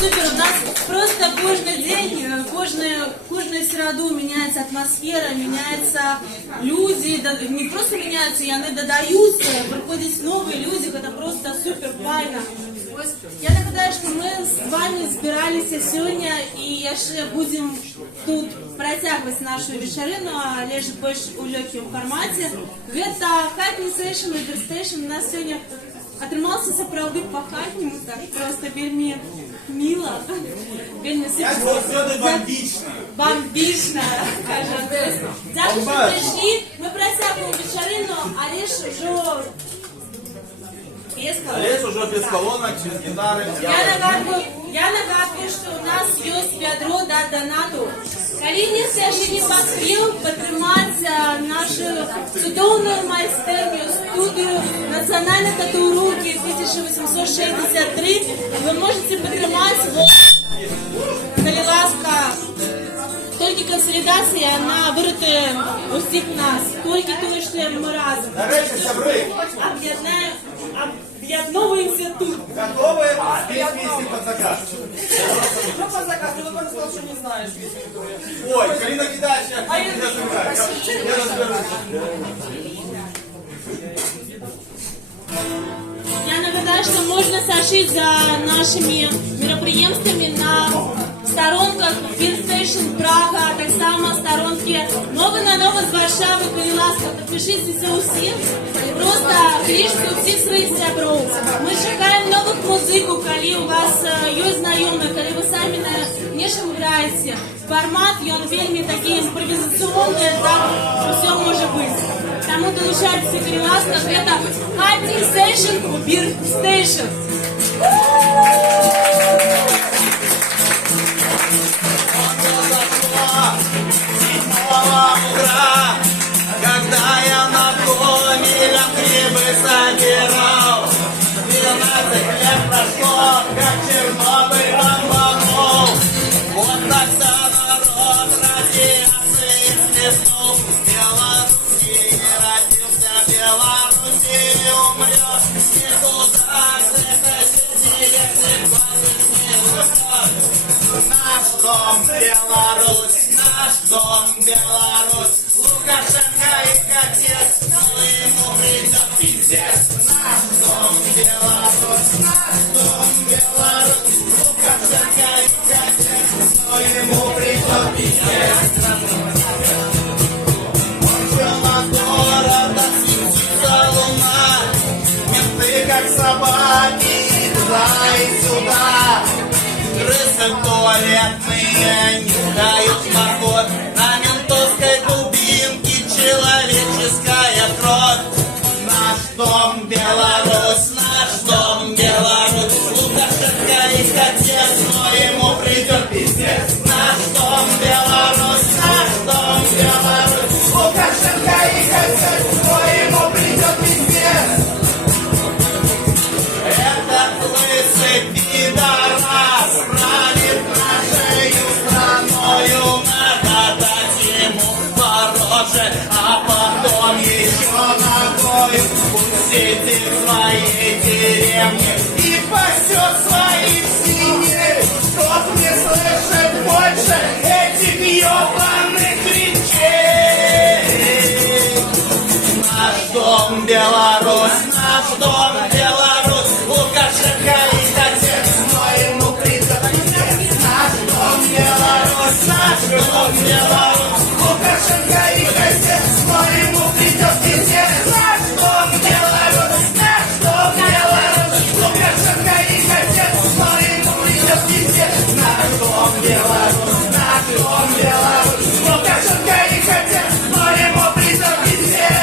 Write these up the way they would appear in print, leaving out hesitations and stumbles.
Супер, у нас просто каждый день, каждую середу меняется атмосфера, меняются люди, не просто меняются, и они додаются, приходят новые люди, это просто супер файно. Я нагадаю, что мы с вами збиралися сьогодні, і ще будемо тут протягувати нашу вечерину, але ж більш у легкому форматі. Гэта хатній сейшн, ігрстейшн. У нас сьогодні отримався справді по-хатньому, так просто вельми мило. Вельми бомбічно. Бомбічно, каже. Дякую, що прийшли. Ми протягуємо вечерину, але ж вже... Лес уже без колонок, без гитары. Я нагадую, что у нас есть ведро до донату. Коли нельзя же не поспел поднимать нашу судовную майстерню, студию национальной татуировки 1863, вы можете поднимать вот Калиласка. Только консолидация, она вырыта у всех нас. Только то, что мы разом. Объединяемся тут. Готовы? Здесь песни под заказ. Что по заказу? Ты только сказал, что не знаешь песни, которые... Ой, Карина кидает сейчас. Я разберусь. Я нагадаю, что можно сошить за нашими мероприемствами на сторонках Финстейшн Прага, так само сторонки новый на новый з Варшави, Калиласка. Подпишіться усім, просто кличте усіх своїх сябров. Ми чекаємо нових музиків, коли у вас є знайомі, коли ви самі на нечем граєте. Формат, він вельми такий імпровізаційний, так все може бути. Тому долучайтеся Калиласка, это хатній сейшн у Бір Стейшн. Утра, когда я на комелях грибы собирал, 12 лет прошло, как Чернобыль бомбанул. Вот тогда народ радиации сплеснул. Белоруссии родился, Белоруссии умрет. Никуда с этой сети не уйдет. Наш дом Беларусь. Наш дом Беларусь, Лукашенко и отец, но ему придет пиздец. Наш дом Беларусь, Лукашенко и отец, но ему придет пиздец. Около города светится луна, менты как собаки туда и сюда. Крысы туалетные нюхают морковь, на ментовской дубинке человеческая кровь. Наш дом Беларусь, Лукашенко и отец, но ему придет пиздец. Наш дом Беларусь, Лукашенко и отец, но ему придет пиздец. Этот лысый пидорас правит нашею страною, надо дать ему пороже, а потом еще ногою пустить в своей деревне и пасет своих свиней, чтоб не слышать больше этих ебаных речей. Наш дом Беларусь, Лукашенко и отец, но ему придет пиздец. Наш дом Беларусь, Лукашенко и отец, но ему придет пиздец. Наш дом Беларусь, Лукашенко и отец, но ему придет пиздец. Наш дом Беларусь, Лукашенко и отец, но ему придет пиздец.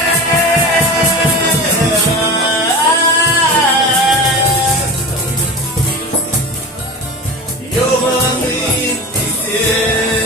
Ёбаный пиздец.